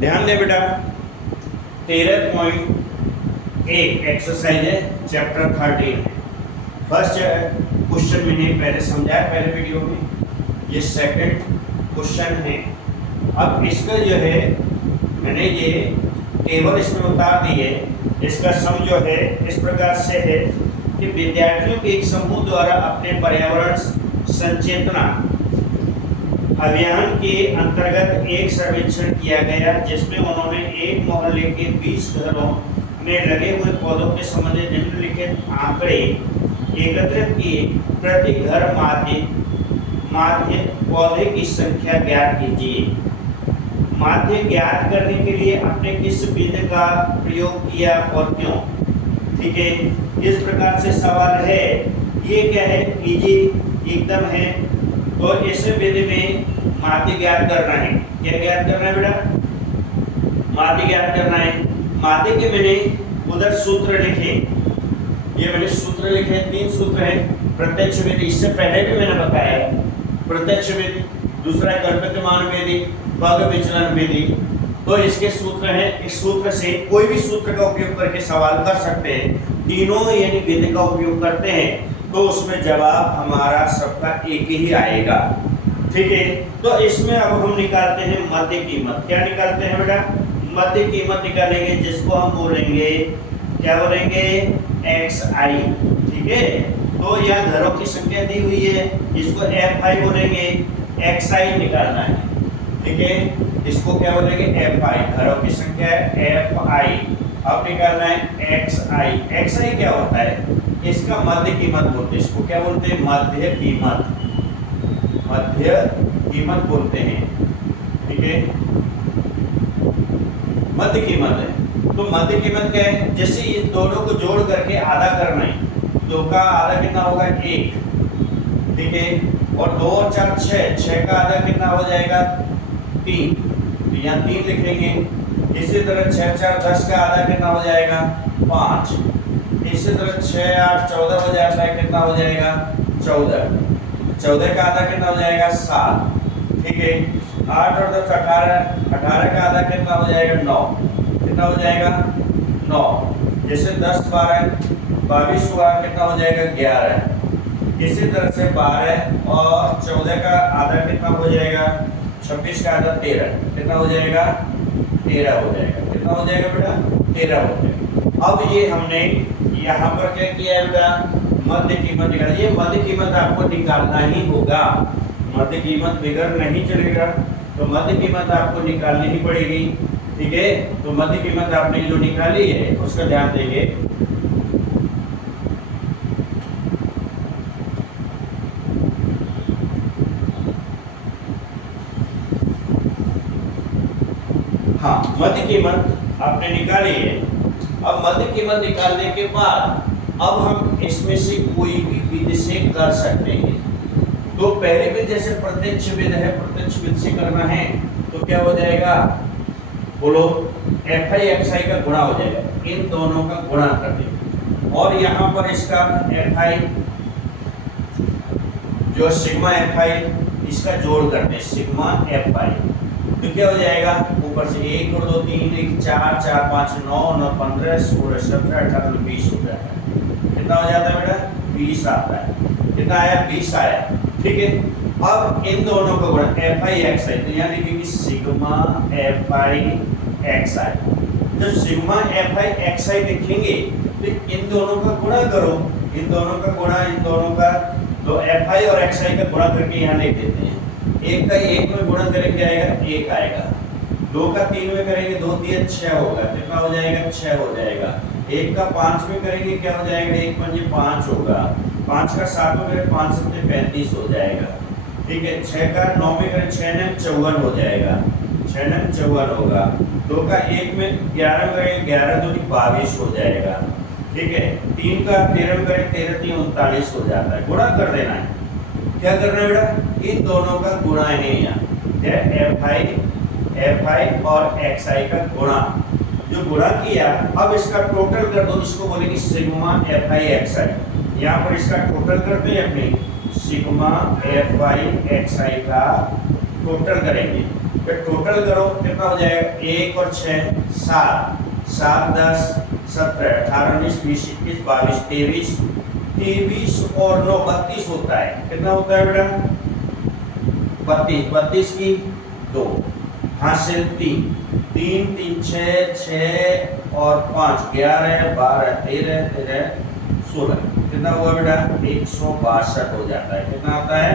ध्यान दे बेटा, 13.1 एक्सरसाइज है चैप्टर 13। फर्स्ट क्वेश्चन मैंने पहले समझाया पहले वीडियो में, ये सेकंड क्वेश्चन है। अब इसका जो है मैंने ये टेबल इसमें उतार दी है। इसका सम जो है इस प्रकार से है कि विद्यार्थियों के एक समूह द्वारा अपने पर्यावरण संचेतना अभियान के अंतर्गत एक सर्वेक्षण किया गया, जिसमें उन्होंने एक मोहल्ले के 20 घरों में लगे हुए पौधों के संबंध में निम्नलिखित आंकड़े एकत्रित किए। प्रति घर माध्य पौधे की संख्या ज्ञात कीजिए। माध्य ज्ञात करने के लिए आपने किस विधि का प्रयोग किया और क्यों? ठीक है, इस प्रकार से सवाल है। ये क्या है, इजी एकदम है। तो इस विधि में माध्य ज्ञात करना है। क्या ज्ञात करना है बेटा? माध्य ज्ञात करना है। माध्य के मैंने उधर सूत्र लिखे, ये मैंने सूत्र लिखे, 3 सूत्र हैं। प्रत्यक्ष विधि, इससे पहले भी मैंने बताया, प्रत्यक्ष विधि, दूसरा कल्पितमान विधि, पग विचलन विधि। तो इसके सूत्र हैं। इस सूत्र से कोई भी सूत्र का उपयोग करके सवाल कर सकते हैं। तीनों यानी विधि का उपयोग करते हैं तो उसमें जवाब हमारा सबका एक ही आएगा। ठीक है, तो इसमें अब हम निकालते हैं मध्य कीमत। क्या निकालते हैं बेटा? मध्य कीमत निकालेंगे, जिसको हम बोलेंगे, क्या बोलेंगे, xi। ठीक है, तो यहाँ घरों की संख्या दी हुई है, इसको fi बोलेंगे, xi निकालना है। ठीक है, इसको क्या बोलेंगे, fi, घरों की संख्या है fi। अब निकालना है xi क्या होता है? इसका मध्य कीमत बोलते हैं। इसको क्या बोलते हैं? मध्य कीमत, मध्य कीमत बोलते हैं। ठीक है, मध्य कीमत है। तो मध्य कीमत क्या है? जैसे इस दोनों को जोड़ करके आधा करना है। 2 का आधा कितना होगा? 1। ठीक है, और 2 और 4 6, 6 का आधा कितना हो जाएगा? 3। तो यहाँ 3 लिखेंगे। इसी तरह 6 4 10 का आधा कितना हो जाएगा? 5। इसी तरह 6 8 14 हो जाता है, कितना हो जाएगा? 14। 14 का आधा कितना हो जाएगा? 7। ठीक है, 8 और 10 18, 18 का आधा कितना हो जाएगा? 9। कितना हो जाएगा? 9। जैसे 10 12 22 हुआ, कितना हो जाएगा? 11। इसी तरह से 12 और 14 का आधा कितना हो जाएगा? 26 का आधा 13। कितना हो जाएगा? 13 हो जाएगा। कितना हो जाएगा बेटा? 13 हो जाएगा। अब ये हमने यहाँ पर क्या किया है बेटा? मध्य कीमत निकाली। ये मध्य कीमत आपको निकालना ही होगा, मध्य कीमत बिगड़ नहीं चलेगा। तो मध्य कीमत आपको निकालनी ही पड़ेगी। ठीक है, तो मध्य कीमत आपने जो निकाली है उसका ध्यान देंगे। हाँ, मध्य कीमत आपने निकाली है। अब मध्य कीमत निकालने के बाद अब हम इसमें से कोई भी विधि से कर सकते हैं। तो पहले विधि जैसे प्रत्यक्ष विधि है, प्रत्यक्ष विधि से करना है तो क्या हो जाएगा? बोलो, fi xi का गुणा हो जाएगा। इन दोनों का गुणा कर देंगे और यहाँ पर इसका fi जो सिग्मा fi इसका जोड़ करते हैं, सिग्मा fi। तो क्या हो जाएगा? ऊपर से 1 और 2 3 1 4 4 5 9 9 15 16 17 18 20 हो जाता है। कितना हो जाता है बेटा? 20 आता है। कितना आया? 20 आया। ठीक है, अब इन दोनों का गुणा fi xi, तो यहाँ लिखेंगे सिग्मा fi xi। जब सिग्मा fi xi लिखेंगे तो इन दोनों का गुणा करो, इन दोनों का गुणा, इन दोनों का, तो fi और xi का गुणा करके यहाँ लिख देते हैं। 1 का 1 में गुणा करेंगे आएगा 1 आएगा। 2 का 3 में करेंगे 2 3 6 होगा। कितना हो जाएगा? 6 हो जाएगा। 1 का 5 में करेंगे क्या हो जाएगा? 1 5 5 होगा। 5 का 7 में करेंगे 5 7 35 हो जाएगा। ठीक है, 6 का 9 में करें 6 9 54 हो जाएगा। 6 9 54 होगा। 2 का 1 में 11 में करेंगे 11 2 22 हो जाएगा। ठीक है, 3 का 13 में करेंगे 13 3 39 हो जाता है। गुणा कर देना है। क्या करना है बेटा? इन दोनों का गुणा है यहाँ, fi और xi का गुणा। जो गुणा किया, अब इसका टोटल कर दो, इसको बोलेंगे सिग्मा fi xi। यहाँ पर इसका टोटल करते हैं अपने, सिग्मा fi xi का टोटल करेंगे। फिर टोटल करो कितना हो जाएगा, 1 और 6 7, 7 10 17 18 19 20 21 22 23, 23 और 9 32 होता है। कितना होता है बेटा, 32, 32 की 2 हासिल 3 3 3 6 6 और 5 11 12 13 13 16, कितना हुआ बेटा, 162 हो जाता है। कितना आता है,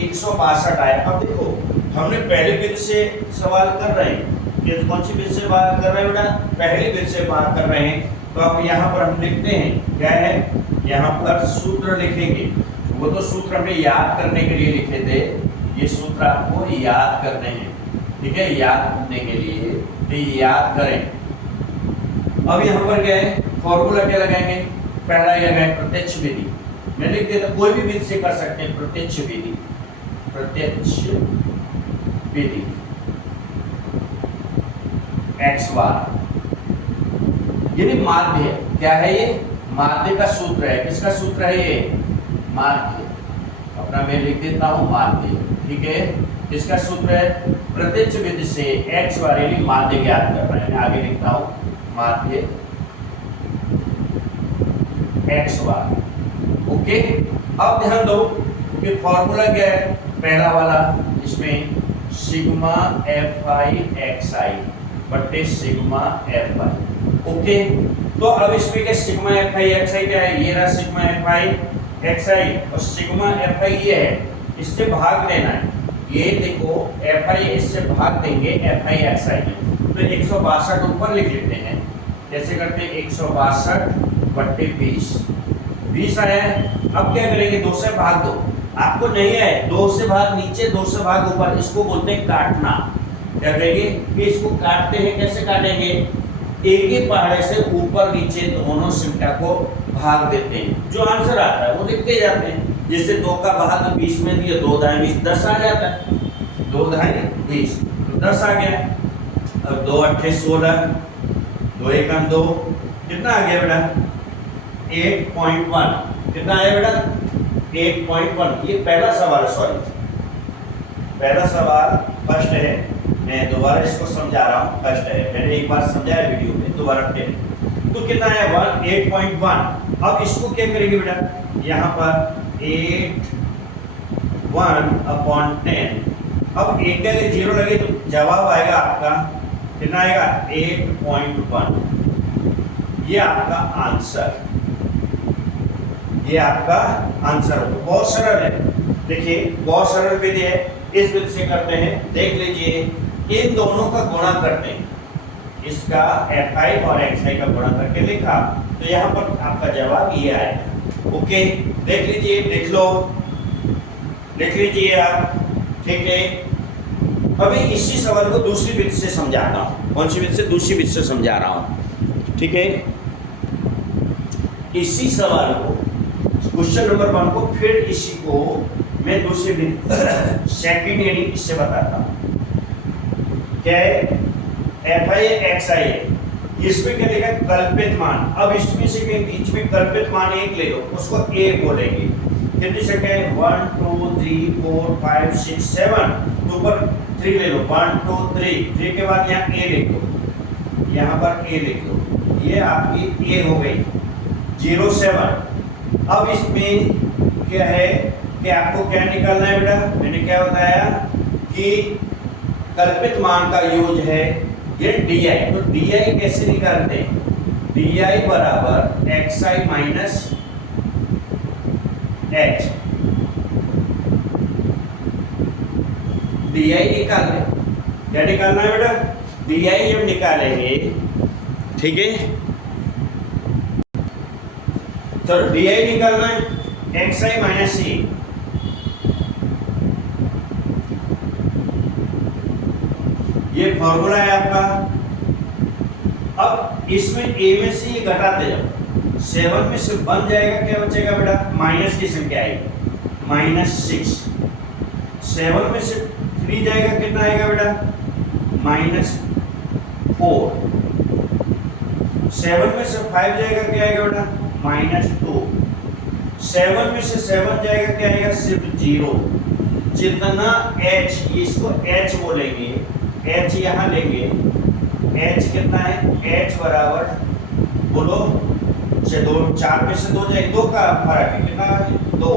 162 आया। अब देखो हमने पहले बिट से सवाल कर रहे हैं, ये कौन सी बिट से बात कर रहे हैं बेटा, पहली बिट से बात कर रहे हैं। तो अब यहाँ पर हम लिखते हैं क्या है, यहाँ पर सूत्र लिखेंगे। वो तो सूत्र हमने याद करने के लिए लिखे थे, ये सूत्र आपको याद करने हैं, ठीक है, याद करने के लिए तो याद करें। अब यहाँ पर क्या है, फॉर्मूला क्या लगाएंगे, पहला ये लगाए प्रत्यक्ष विधि। मैं लिख देता, कोई भी विधि से कर सकते हैं, प्रत्यक्ष विधि, प्रत्यक्ष विधि x बार, ये माध्य है। क्या है ये, माध्य का सूत्र है। किसका सूत्र है ये, माध्य। अपना मैं लिख देता हूं माध्य, ठीक है। इसका सूत्र है प्रत्यक्ष विधि से x बार यानी माध्य ज्ञात कर रहे हैं। आगे लिखता हूं माध्य x बार, ओके। अब ध्यान दो कि फॉर्मूला क्या है, पहला वाला इसमें सिग्मा fi xi बट्टे सिग्मा fi, ओके। तो अब इसमें क्या, सिग्मा fi xi क्या है, ये रहा सिग्मा fi xi और सिग्मा fi ये है, इससे भाग देना है। ये देखो fi इससे भाग देंगे fi xi में, तो 162 ऊपर लिख लेते हैं। कैसे करते हैं, 162 बट्टे 20, 20 आया है। अब क्या करेंगे, 2 से भाग दो, आपको नहीं है 2 से भाग नीचे 2 से भाग ऊपर, इसको बोलते हैं काटना। क्या करेंगे कि इसको काटते हैं, कैसे काटेंगे, एक ही पहाड़े से ऊपर नीचे दोनों संख्या को भाग देते हैं, जो आंसर आता है वो लिखते जाते हैं। जैसे 2 का भाग 20 में दिया, 2 दाएं 20, 10 आ जाता है, 2 दाएं 20 तो 10 आ गया। अब 2 अट्ठे 16, 2 एकम 2, कितना आ गया बेटा, 8.1, कितना आया बेटा, 8.1। ये पहला सवाल, सॉरी पहला सवाल फर्स्ट है, मैं दोबारा इसको समझा रहा हूँ। फर्स्ट है, मैंने एक बार समझाया वीडियो में, दोबारा टेन। तो कितना है 8.1। अब इसको क्या करेंगे बेटा, यहाँ पर 8/1/10। अब 1 के अगर 0 लगे तो जवाब आएगा आपका कितना आएगा, 8.1। ये आपका आंसर, ये आपका आंसर हो। बहुत सरल है, देखिए बहुत सरल विधि है। इस विधि से करते हैं, देख लीजिए, इन दोनों का गुणा करते हैं, इसका fi और xi का गुणा करके लिखा, तो यहाँ पर आपका जवाब ये आएगा, ओके। देख लीजिए, लिख लीजिए आप, ठीक है। अभी इसी सवाल को दूसरी विधि से समझाता हूँ। कौन सी विधि से, दूसरी विधि से समझा रहा हूँ, ठीक है। इसी सवाल को, क्वेश्चन नंबर 1 को, फिर इसी को मैं दूसरी विधि सेकंड यानी इससे बताता हूँ। क्या है, fi xi है, इसमें क्या लिखा है, कल्पित मान। अब इसमें से के बीच में कल्पित मान एक ले लो, उसको a बोलेंगे। कितनी संख्या है, 1 2 3 4 5 6 7, तो ऊपर 3 ले लो, 1 2 3 के बाद यहाँ a लिख दो, यहाँ पर a लिख दो, ये आपकी a हो गई 0 7। अब इसमें क्या है कि आपको क्या निकालना है बेटा, मैंने क्या बताया कि कल्पित मान का यूज है ये di। तो di कैसे निकालते हैं, di बराबर xi माइनस h, di निकाल लें। क्या निकालना है बेटा, di जब निकालेंगे, ठीक है, तो di निकालना है xi माइनस c। ये फॉर्मूला है आपका। अब इसमें a में से ये घटाते जाओ, 7 में से बन जाएगा, क्या बचेगा बेटा, माइनस की संख्या आएगी -6। 7 में से 3 जाएगा, कितना आएगा बेटा, -4। 7 में से 5 जाएगा, क्या आएगा बेटा, -2। 7 में से 7 जाएगा, क्या आएगा, सिर्फ 0। जितना h, इसको h बोलेंगे, h यहाँ लेंगे, h कितना है, h बराबर बोलो, दो, 4 में से 2 जाए, 2 का फर्क है, कितना है 2,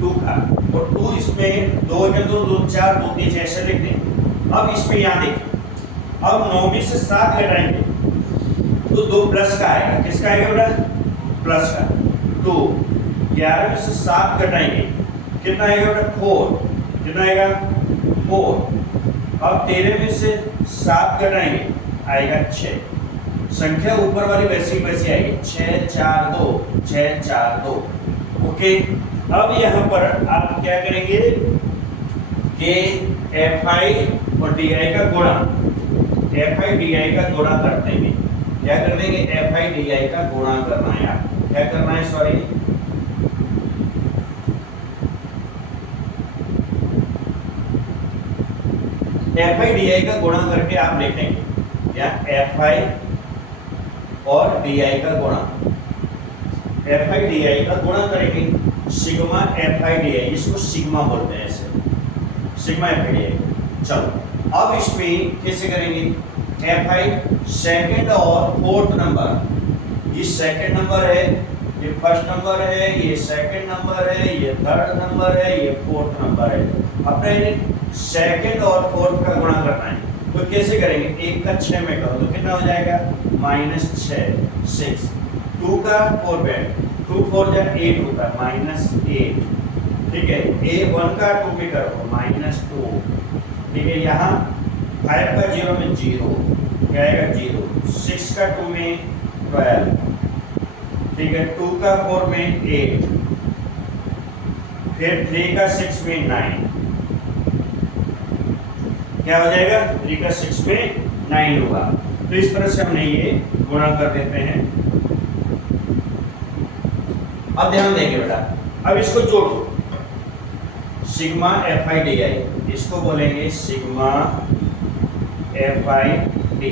2 का, और 2 इसमें 2 के 2 2 4 2 3 ऐसे लिख दें। अब इसमें यहाँ देखिए, अब 9 में से 7 घटाएंगे तो 2 प्लस का आएगा, किसका आएगा बेटा, प्लस का। 2 11 में से 7 घटाएंगे, कितना आएगा बेटा 4, कितना आएगा 4। अब 13 में से 7 घटाएंगे, आएगा 6। संख्या ऊपर वाली वैसी वैसी आएगी, 6 4 2, 6 4 2। ओके, अब यहाँ पर आप क्या करेंगे कि fi और di का गुणा, fi di का गुणा कर देंगे। क्या कर देंगे, fi di का गुणा करना है, आप क्या करना है, सॉरी fi di का गुणा करके आप लिखेंगे, या fi और di का गुणा, fi di का गुणा करेंगे, सिग्मा fi di, इसको सिग्मा बोलते हैं, ऐसे सिग्मा fi di। चलो अब इसमें कैसे करेंगे, fi सेकंड और फोर्थ नंबर, ये सेकंड नंबर है, ये फर्स्ट नंबर है, ये सेकंड नंबर है, ये थर्ड नंबर है, ये फोर्थ नंबर है। अपने सेकंड और फोर्थ का गुणा करना है, तो कैसे करेंगे, 1 का 6 में करो तो कितना हो जाएगा, -6 6। 2 का 4 में 2 4 जा 8 होता है, -8। ठीक है, A1 का 2 में करो -2। ठीक है, यहाँ 5 का 0 में 0, क्या आएगा 0। 6 का 2 में 12। ठीक है, 2 का 4 में 8, फिर 3 का 6 में 9, क्या हो जाएगा, 3 का 6 में 9 होगा। तो इस तरह से हमने ये गुणा कर देते हैं। अब ध्यान देंगे बेटा, अब इसको जोड़ो, सिग्मा fi di, इसको बोलेंगे सिग्मा fi di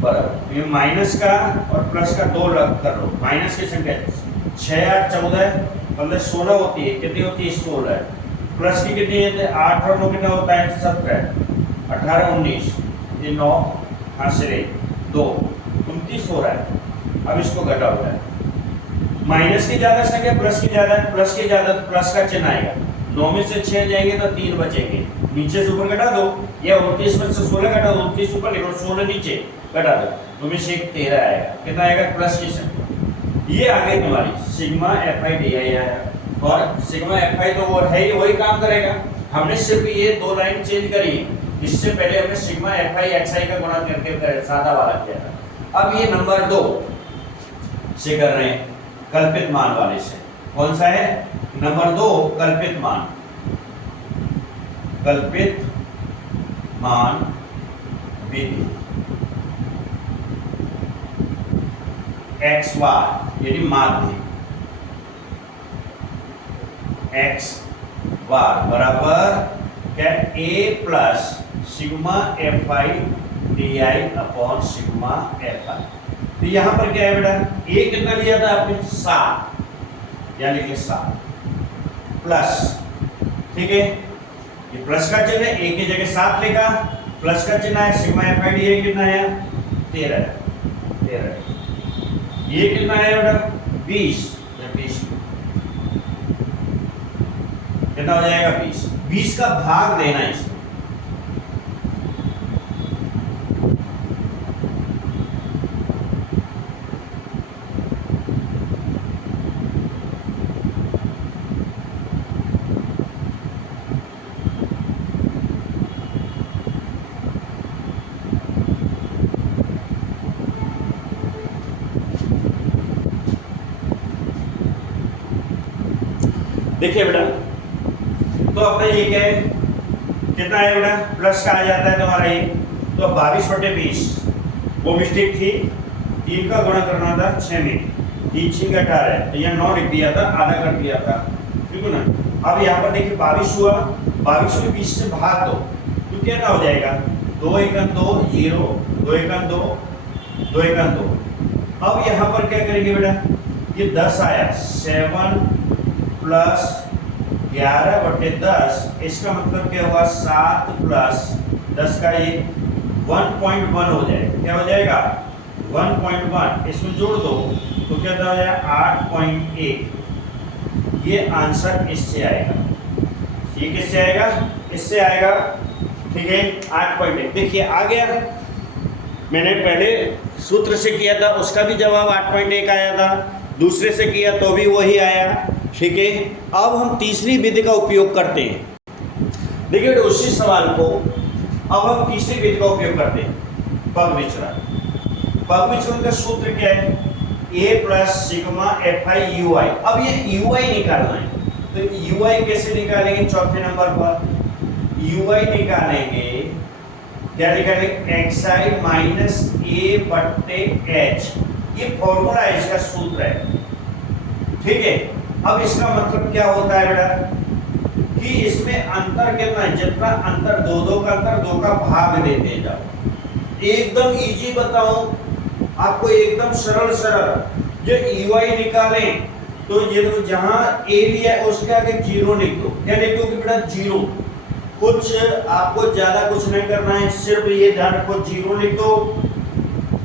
बराबर, ये माइनस का और प्लस का 2 रद्द कर लो, माइनस की संख्या 6 8 14 15 16 होती है, कितनी होती है 16, प्लस की कितनी है 8 और 9 कितना होता है 17, 18 19, ये 9 हासिल 2 29 हो रहा है। अब इसको घटा हुआ है, माइनस की ज्यादा संख्या प्लस की ज्यादा, प्लस की ज्यादा प्लस का चिन्ह आएगा। 9 में से 6 जाएंगे तो 3 बचेंगे, नीचे से ऊपर घटा दो, या 29 में से 16 घटा दो, 29 ऊपर लिखो 16 नीचे घटा दो, 2 में से 13 आएगा, कितना आएगा प्लस की संख्या। ये आ गई तुम्हारी सिग्मा fi di आया, और सिग्मा fi तो वो है ही, वही काम करेगा। हमने सिर्फ ये 2 लाइन चेंज करी, इससे पहले हमने सिग्मा fi xi का गुणा करके सादा वाला किया था। अब ये नंबर 2 से कर रहे हैं, कल्पित मान वाले से। कौन सा है, नंबर 2 कल्पित मान, कल्पित मान विधि x बार, यानी माध्य x बार बराबर क्या, a plus sigma fi di upon sigma fi। तो यहाँ पर क्या है बेटा, a कितना लिया था आपने 7, यानी कि 7 प्लस, ठीक है, ये प्लस का चिन्ह है, a की जगह 7 लिखा, प्लस का चिन्ह है, सिग्मा fi di कितना है 13, ये कितना है बेटा 20, कितना हो जाएगा 20 का भाग देना है इसमें। देखिए बेटा, तो अपना ये क्या है, कितना है बेटा, प्लस का आ जाता है तुम्हारा ये, तो 22/20, वो मिस्टेक थी, 3 का गुणा करना था 6 में, 3 6 18, तो यहाँ 9 लिख दिया था, आधा कर दिया था, ठीक है ना। अब यहाँ पर देखिए 22 हुआ, 22 में 20 से भाग दो, तो क्या हो जाएगा, 2 1 2 0, 2 1 2, 2 1 2। अब यहाँ पर क्या करेंगे बेटा, ये 10 आया, 7 प्लस 11/10, इसका मतलब क्या हुआ 7 प्लस 10 का ये 1.1 हो जाए, क्या हो जाएगा 1.1, इसमें जोड़ दो तो क्या हो जाएगा 8.1। ये आंसर इससे आएगा, ये किससे आएगा, इससे आएगा, ठीक है 8.1। देखिए आ गया, मैंने पहले सूत्र से किया था उसका भी जवाब 8.1 आया था, दूसरे से किया तो भी वही आया, ठीक है। अब हम तीसरी विधि का उपयोग करते हैं। देखिए उसी सवाल को अब हम तीसरी विधि का उपयोग करते हैं, पग विचलन। पग विचलन का सूत्र क्या है, a plus sigma fi ui। अब ये ui निकालना है, तो ui कैसे निकालेंगे, चौथे नंबर पर ui निकालेंगे, क्या निकालेंगे xi माइनस a बट्टे h, ये फॉर्मूला है, इसका सूत्र है, ठीक है। अब इसका मतलब क्या होता है बेटा कि इसमें अंतर कितना है, जितना अंतर दो का अंतर, दो का भाग देते जाओ। एकदम इजी बताऊं आपको, एकदम सरल सरल। जो ui निकालें तो ये जहां a लिया है उसके आगे 0 लिख दो, क्या लिख दो कि बेटा 0, कुछ आपको ज्यादा कुछ नहीं करना है, सिर्फ ये ध्यान रखो 0 लिख दो,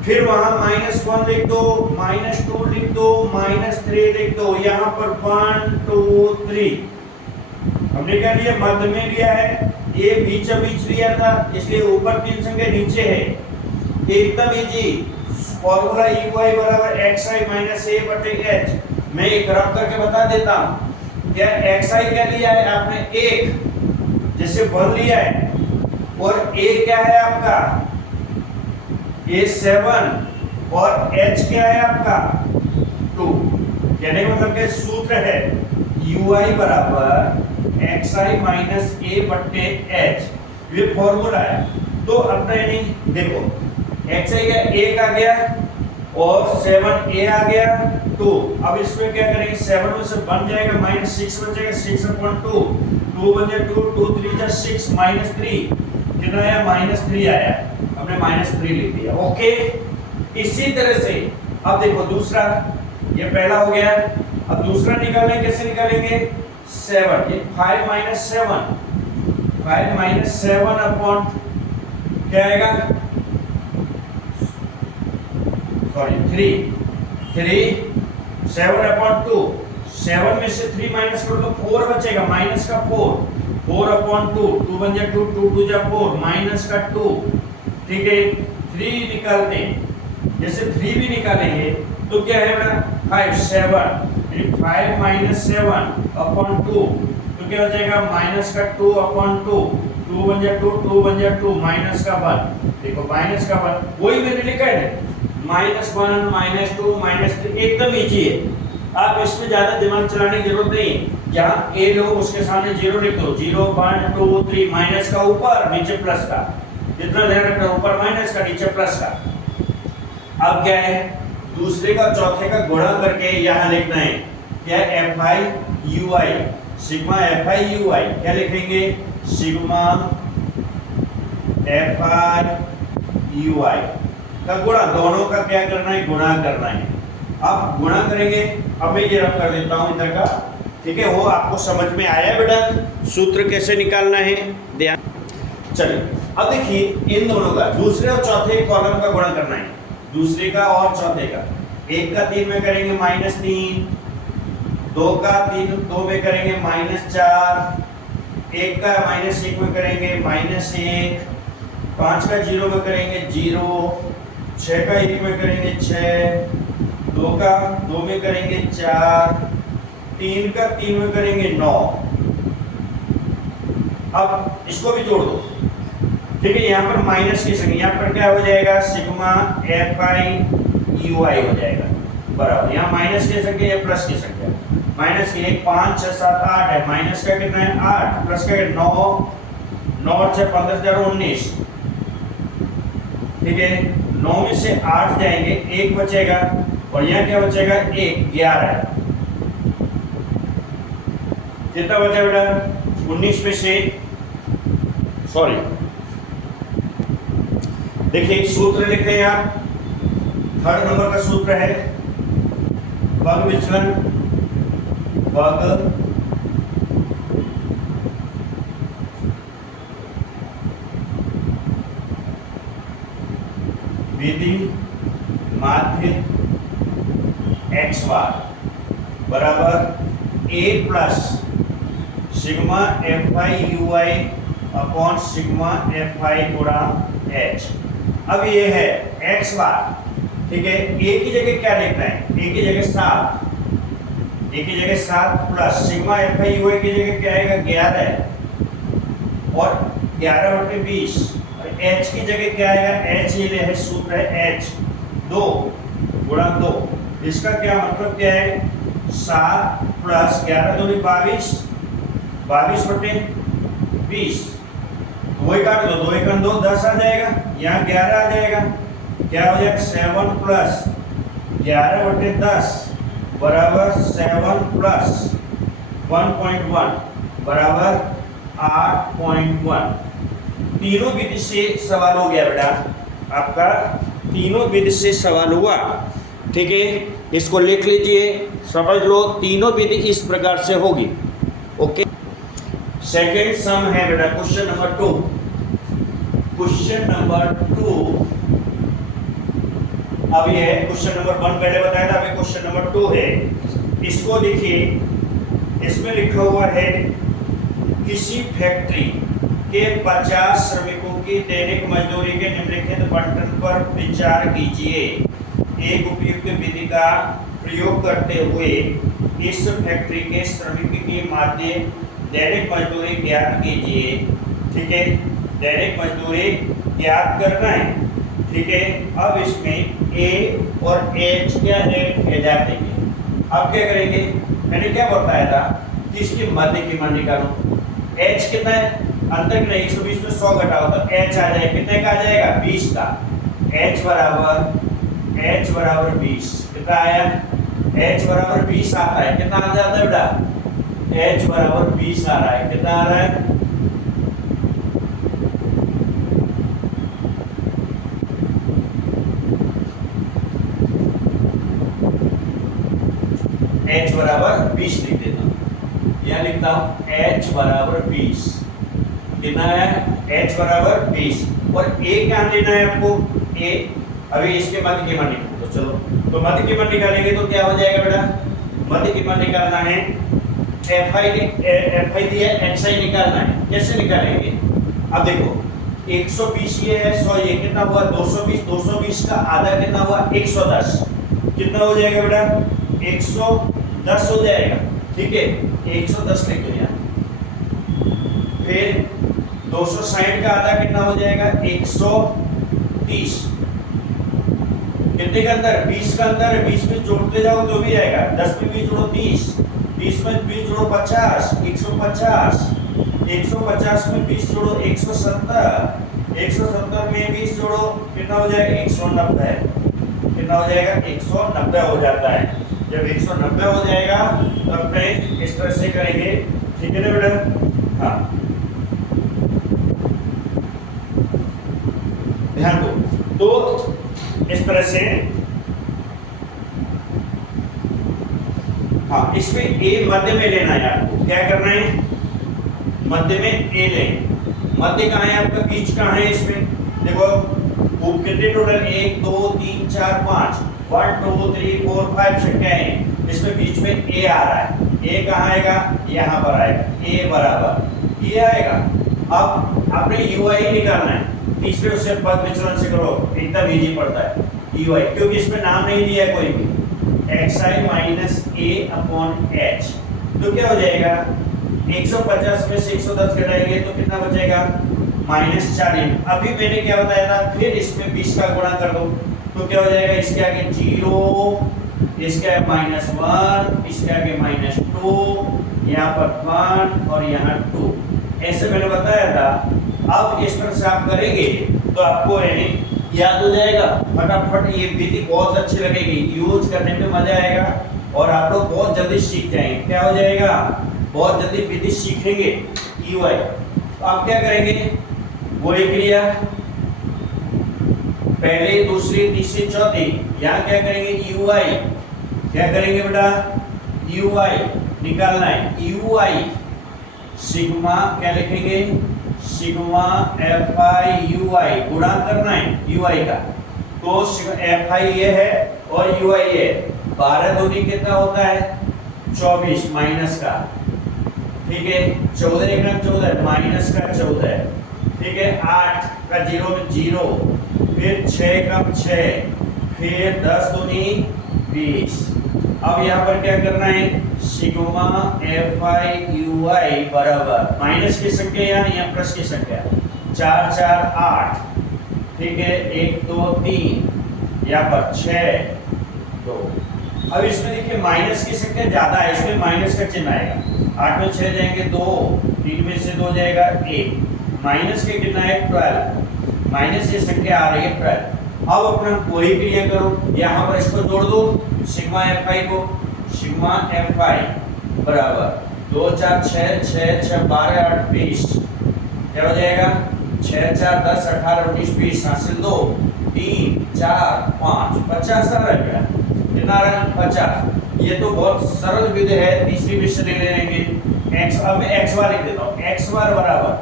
फिर वहां -1 लिख दो, -2 लिख दो, -3 लिख दो, यहाँ पर 1 2 3 हमने क्या लिया, मध्य में लिया है, ये बीच बीच लिया था इसलिए ऊपर 3 संख्या नीचे है, एकदम इजी फॉर्मूला ui बराबर xi माइनस a बटे h। मैं एक रफ करके बता देता हूं, क्या xi क्या लिया है आपने 1, जैसे 1 लिया है, और a क्या है आपका a 7 और h क्या है आपका 2। कहने का मतलब क्या सूत्र है ui बराबर xi माइनस a बटे h, ये फॉर्मूला है। तो अपना यानी देखो xi का 1 आ गया और 7a आ गया 2। अब इसमें क्या करेंगे, 7 में से बन जाएगा -6 बन जाएगा, 6/2, 2 बन जाए 2, 2 3 जा 6, -3 कितना आया, -3 आया, हमने -3 लिख दिया, ओके। इसी तरह से अब देखो दूसरा, ये पहला हो गया, अब दूसरा निकालने कैसे निकालेंगे, 7, ये 5 7 अपॉन क्या आएगा, सॉरी 3 7/2, 7 में से 3 माइनस कर दो 4 बचेगा, माइनस का 4/2, 2 बन जाए 2, 2 2 जा 4, माइनस का 2, ठीक है। 3 निकालते हैं, जैसे 3 भी निकालेंगे तो क्या है बेटा 5 7, 5 - 7/2, तो क्या हो जाएगा माइनस का 2/2, 2 बन जाए 2, 2 बन जाए 2, माइनस का 1, देखो माइनस का 1 वही मैंने लिखा है, -1 -2 -3, एकदम इजी है, आप इसमें ज्यादा दिमाग चलाने की जरूरत नहीं। जहां a लो उसके सामने 0 लिख दो, 0 1 2 3, माइनस का ऊपर नीचे प्लस का, जितना ध्यान रखना ऊपर माइनस का नीचे प्लस का। अब क्या है, दूसरे का चौथे का गुणा करके यहां लिखना है, क्या fi ui, sigma fi ui, क्या लिखेंगे, सिग्मा fi ui का गुणा, दोनों का क्या करना है, गुणा करना है। अब गुणा करेंगे, अब मैं ये रफ कर देता हूं इधर का, ठीक है, वो आपको समझ में आया बेटा, सूत्र कैसे निकालना है, ध्यान। चलिए अब देखिए इन दोनों का दूसरे और चौथे कॉलम का गुणा करना है, दूसरे का और चौथे का, 1 का 3 में करेंगे -3, 2 का 3 2 में करेंगे -4, 1 का -1 में करेंगे -1, 5 का 0 में करेंगे 0, 6 का 1 में करेंगे 6, 2 का 2 में करेंगे 4, 3 का 3 में करेंगे 9। अब इसको भी जोड़ दो, ठीक है, यहाँ पर माइनस की संख्या, यहाँ पर क्या हो जाएगा, सिग्मा fi ui हो जाएगा बराबर, यहाँ माइनस की संख्या या प्लस की संख्या, माइनस की 1 5 6 7 8 है, माइनस का कितना है 8, प्लस का 9 9 और 6 15 19, ठीक है, 9 में से 8 जाएंगे 1 बचेगा, और यहाँ क्या बचेगा 1 11, कितना बचा बेटा 19 में से, सॉरी देखिए सूत्र लिखते हैं आप, 3rd नंबर का सूत्र है पग विचलन, पग विधि माध्य एक्स बार बराबर a plus sigma f i u i upon sigma f i गुणा एच। अब ये है एक्स बार, ठीक है। ए की जगह क्या लिखना है, ए की जगह 7, ए की जगह 7 plus sigma f i u i की जगह क्या आएगा 11 और 11/20 और एच की जगह क्या आएगा, एच ये है सूत्र है एच 2 गुणा 2। इसका क्या मतलब क्या है 7 प्लस 11 दूनी 22, 22/20 वही काट दो, 2 एकम 2 10 आ जाएगा, यहाँ 11 आ जाएगा, क्या हो जाएगा 7 प्लस 11/10 बराबर 7 प्लस 1.1 बराबर 8.1। तीनों विधि से सवाल हो गया बेटा आपका, तीनों विधि से सवाल हुआ, ठीक है। इसको लिख लीजिए, समझ लो तीनों विधि इस प्रकार से होगी। ओके, सेकंड सम है बेटा क्वेश्चन नंबर 2। क्वेश्चन नंबर 2 अब ये क्वेश्चन नंबर 1 पहले बताया था, अभी क्वेश्चन नंबर 2 है। इसको देखिए, इसमें लिखा हुआ है किसी फैक्ट्री के 50 श्रमिकों की दैनिक मजदूरी के निम्नलिखित बंटन पर विचार कीजिए। एक उपयुक्त विधि का प्रयोग करते हुए इस फैक्ट्री के श्रमिक की माध्य दैनिक मजदूरी ज्ञात कीजिए, ठीक है। दैनिक मजदूरी ज्ञात करना है, ठीक है। अब इसमें ए और एच क्या है भेजा देंगे। अब क्या करेंगे, मैंने क्या बताया था कि इसकी मध्य कीमत निकालो। एच कितना है, अंतर कितना 120 में 100 घटाओ तो एच आ जाएगा, कितने का आ जाएगा 20 का। एच बराबर 20 कितना आया, एच बराबर 20 आता है, कितना आ जाता है बेटा, एच बराबर 20 आ रहा है, कितना आ रहा है, एच बराबर 20 लिख देता हूं, यह लिखता हूं एच बराबर 20 कितना है, एच बराबर 20 और ए क्या लेना है आपको, ए। अभी इसके मध्य कीमत निकालो, तो चलो तो मध्य कीमत निकालेंगे तो क्या हो जाएगा बेटा, मध्य कीमत निकालना है, एफ आई दिया एक्स आई निकालना है। कैसे निकालेंगे, अब देखो 120 ये है, 100 ये, कितना हुआ 220, 220 का आधा कितना हुआ 110, कितना हो जाएगा बेटा 110 हो जाएगा, ठीक है। 110 लिख दो यहाँ, फिर 260 का आधा कितना हो जाएगा 130, कितने का अंदर 20 का अंदर, 20 में जोड़ते जाओ तो भी आएगा, 10 में 20 जोड़ो 30, 30 में 20 जोड़ो 50, 150, 150 में 20 जोड़ो 170, 170 में 20 जोड़ो कितना हो जाएगा 190, कितना हो जाएगा 190 हो जाता है। जब 190 हो जाएगा तो अपने इस तरह से करेंगे, ठीक है ना बेटा। हाँ ध्यान दो, तो इस तरह से, हाँ इसमें ए मध्य में लेना है आपको, क्या करना है मध्य में ए लें। मध्य कहाँ है आपका, बीच कहाँ है इसमें, देखो वो कितने टोटल 1 2 3 4 5, 1 2 3 4 5 संख्या है, इसमें बीच में ए आ रहा है। ए कहाँ आएगा, यहाँ पर आएगा, ए बराबर ये आएगा। अब आपने यू आई निकालना है, तीसरे उससे पद विचलन से करो, एकदम इजी पड़ता है यू आई, क्योंकि इसमें नाम नहीं दिया है कोई भी, एक्स आई माइनस ए अपॉन एच। तो क्या हो जाएगा 150 में से 110 घटाएंगे तो कितना बचेगा -40। अभी मैंने क्या बताया था, फिर इसमें 20 का गुणा कर दो तो क्या हो जाएगा, इसके आगे 0, इसके आगे -1, इसके आगे -2, यहाँ पर 1 और यहाँ 2, ऐसे मैंने बताया था। अब इस तरह से आप करेंगे तो आपको याद हो जाएगा फटाफट, ये विधि बहुत अच्छी लगेगी, यूज करने में मजा आएगा और आप लोग बहुत जल्दी सीख जाएंगे। क्या हो जाएगा, बहुत जल्दी विधि सीखेंगे यू आई। तो आप क्या करेंगे, वही क्रिया पहली दूसरी तीसरी चौथी, यहाँ क्या करेंगे यू आई, क्या करेंगे बेटा यू आई निकालना है। यू आई सिग्मा क्या लिखेंगे, सिग्मा एफ आई यू आई, गुणा करना है यू आई का, तो एफ आई ये है और यू आई ये, 12 दूनी कितना होता है 24 माइनस का, ठीक है 14 एक 14 माइनस का 14, ठीक है 8 का 0 में 0, फिर 6 कम 6, फिर 10 दूनी 20। अब यहाँ पर क्या करना है, सिग्मा एफ आई यू आई बराबर माइनस की संख्या या प्लस की संख्या, 4 4 8, ठीक है 1 2 3, यहाँ पर 6 2। अब इसमें देखिए माइनस की संख्या ज्यादा है, इसमें माइनस का चिन्ह आएगा, 8 में 6 जाएंगे 2, 3 में से 2 जाएगा 1, माइनस के कितना है 12, माइनस की संख्या आ रही है 12। अब अपना वही क्रिया करो, यहाँ पर इसको जोड़ दो सिग्मा एफ आई को, सिग्मा एफ आई बराबर 2 4 6 6 6 12 8 20, क्या हो जाएगा 6 4 10 18 19 20, हासिल 2 3 4 5 50 आ रहा है, कितना आ रहा है 50। ये तो बहुत सरल विधि है, तीसरी विधि ले लेंगे x, अब x बार लिख देता हूँ, x बार बराबर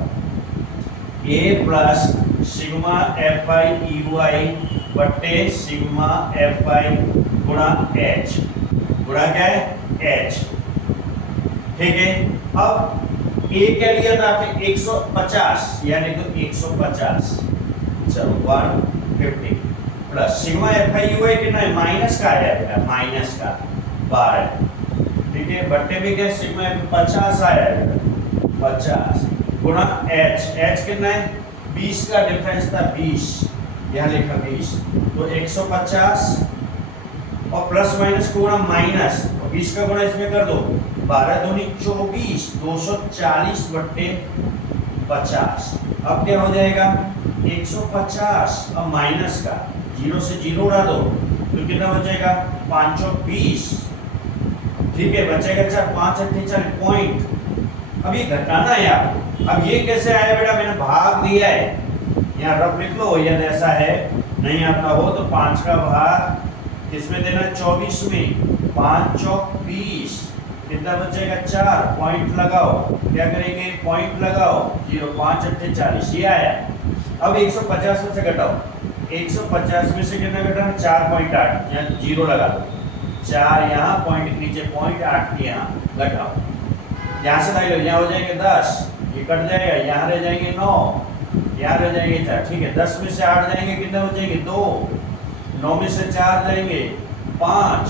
a plus sigma f i u i बट्टे सिग्मा एफ आई गुणा h, गुणा क्या है h, ठीक है। अब a क्या लिया था आपने 150, यानी तो 150, चलो 150 plus sigma f i u i कितना है माइनस का आया है, माइनस का 12, ठीक है बट्टे में क्या सिग्मा 50 आया है 50 गुणा h, h कितना है 20 का डिफरेंस था 20, यहाँ लिखा 20, तो 150 और प्लस माइनस को गुणा माइनस, 20 का गुणा इसमें कर दो, 12 दूनी 24, 240 बट्टे 50। अब क्या हो जाएगा 150 और माइनस का 0 से 0 उड़ा दो तो कितना बचेगा 520, ठीक है बचेगा 4 5 8 40 पॉइंट। अब ये घटाना है आपको, अब ये कैसे आया बेटा, मैंने भाग दिया है, यहाँ रफ लिख लो, यदि ऐसा है नहीं आता हो तो 5 का भाग किसमें देना है 24 में, 5 चौक 20, कितना बचेगा 4, पॉइंट लगाओ, क्या करेंगे पॉइंट लगाओ 0 5 8 40, ये आया। अब 150 में से घटाओ, 150 में से कितना घटा 4.8, यहाँ 0 लगा दो, 4 यहाँ पॉइंट के नीचे पॉइंट 8 यहाँ घटाओ, यहाँ से ढाई लो, यहाँ हो जाएंगे 10, ये कट जाएगा, यहाँ रह जाएंगे 9, यहाँ रह जाएंगे 4, ठीक है 10 में से 8 जाएंगे कितने हो जाएंगे 2, 9 में से 4 जाएंगे 5,